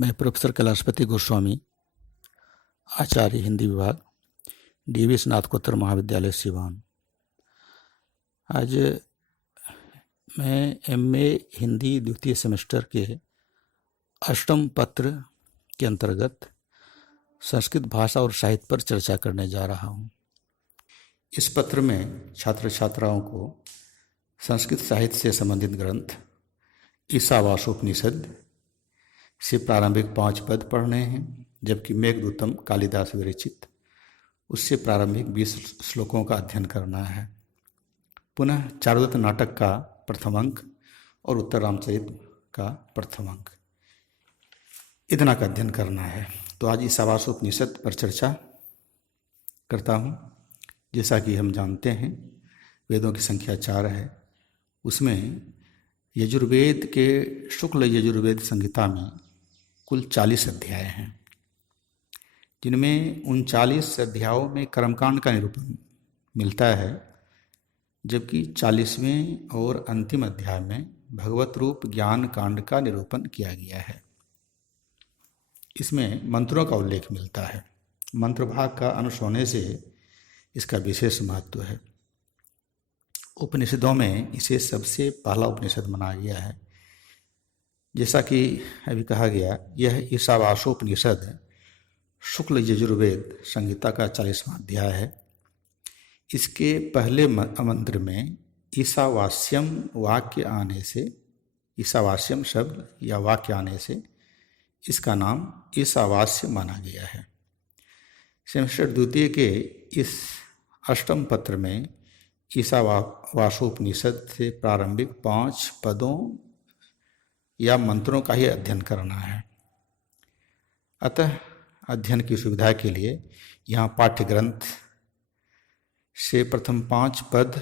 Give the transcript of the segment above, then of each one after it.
मैं प्रोफेसर कैलाशपति गोस्वामी, आचार्य हिंदी विभाग, डीवी स्नातकोत्तर महाविद्यालय सिवान। आज मैं एमए हिंदी द्वितीय सेमेस्टर के अष्टम पत्र के अंतर्गत संस्कृत भाषा और साहित्य पर चर्चा करने जा रहा हूँ। इस पत्र में छात्र छात्राओं को संस्कृत साहित्य से संबंधित ग्रंथ ईशावास्योपनिषद से प्रारंभिक 5 पद पढ़ने हैं, जबकि मेघदूतम कालिदास विरचित उससे प्रारंभिक 20 श्लोकों का अध्ययन करना है। पुनः चारुदत्त नाटक का प्रथम अंक और उत्तर रामचरित का प्रथम अंक, इतना का अध्ययन करना है। तो आज ईशावास्योपनिषद पर चर्चा करता हूँ। जैसा कि हम जानते हैं, वेदों की संख्या 4 है। उसमें यजुर्वेद के शुक्ल यजुर्वेद संहिता में कुल 40 अध्याय हैं, जिनमें 39 अध्यायों में कर्मकांड का निरूपण मिलता है, जबकि 40वें और अंतिम अध्याय में भगवत रूप ज्ञान कांड का निरूपण किया गया है। इसमें मंत्रों का उल्लेख मिलता है। मंत्र भाग का अंश होने से इसका विशेष महत्व है। उपनिषदों में इसे सबसे पहला उपनिषद माना गया है। जैसा कि अभी कहा गया, यह ईशावास्योपनिषद शुक्ल यजुर्वेद संहिता का 40वां अध्याय है। इसके पहले मंत्र में ईशावास्यम वाक्य आने से, ईशावास्यम शब्द या वाक्य आने से इसका नाम ईशावास्य माना गया है। सेमेस्टर द्वितीय के इस अष्टम पत्र में ईशावास्योपनिषद से प्रारंभिक 5 पदों या मंत्रों का ही अध्ययन करना है। अतः अध्ययन की सुविधा के लिए यहाँ पाठ्य ग्रंथ से प्रथम 5 पद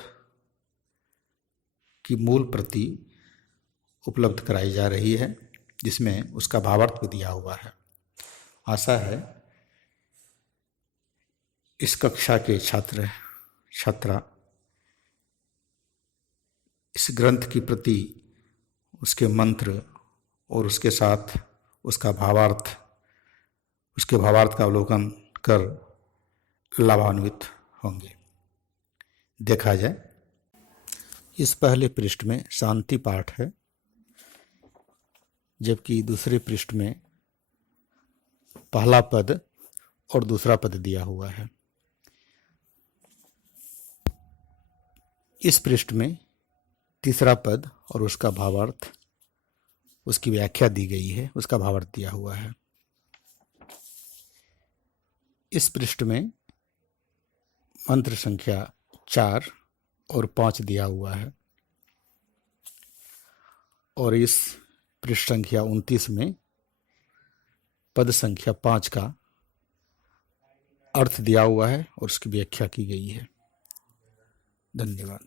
की मूल प्रति उपलब्ध कराई जा रही है, जिसमें उसका भावार्थ भी दिया हुआ है। आशा है इस कक्षा के छात्र छात्रा इस ग्रंथ की प्रति, उसके मंत्र और उसके साथ उसका भावार्थ, उसके भावार्थ का अवलोकन कर लाभान्वित होंगे। देखा जाए, इस पहले पृष्ठ में शांति पाठ है, जबकि दूसरे पृष्ठ में पहला पद और दूसरा पद दिया हुआ है। इस पृष्ठ में तीसरा पद और उसका भावार्थ, उसकी व्याख्या दी गई है, उसका भावार्थ दिया हुआ है। इस पृष्ठ में मंत्र संख्या 4 और 5 दिया हुआ है, और इस पृष्ठ संख्या 29 में पद संख्या 5 का अर्थ दिया हुआ है और उसकी व्याख्या की गई है। धन्यवाद।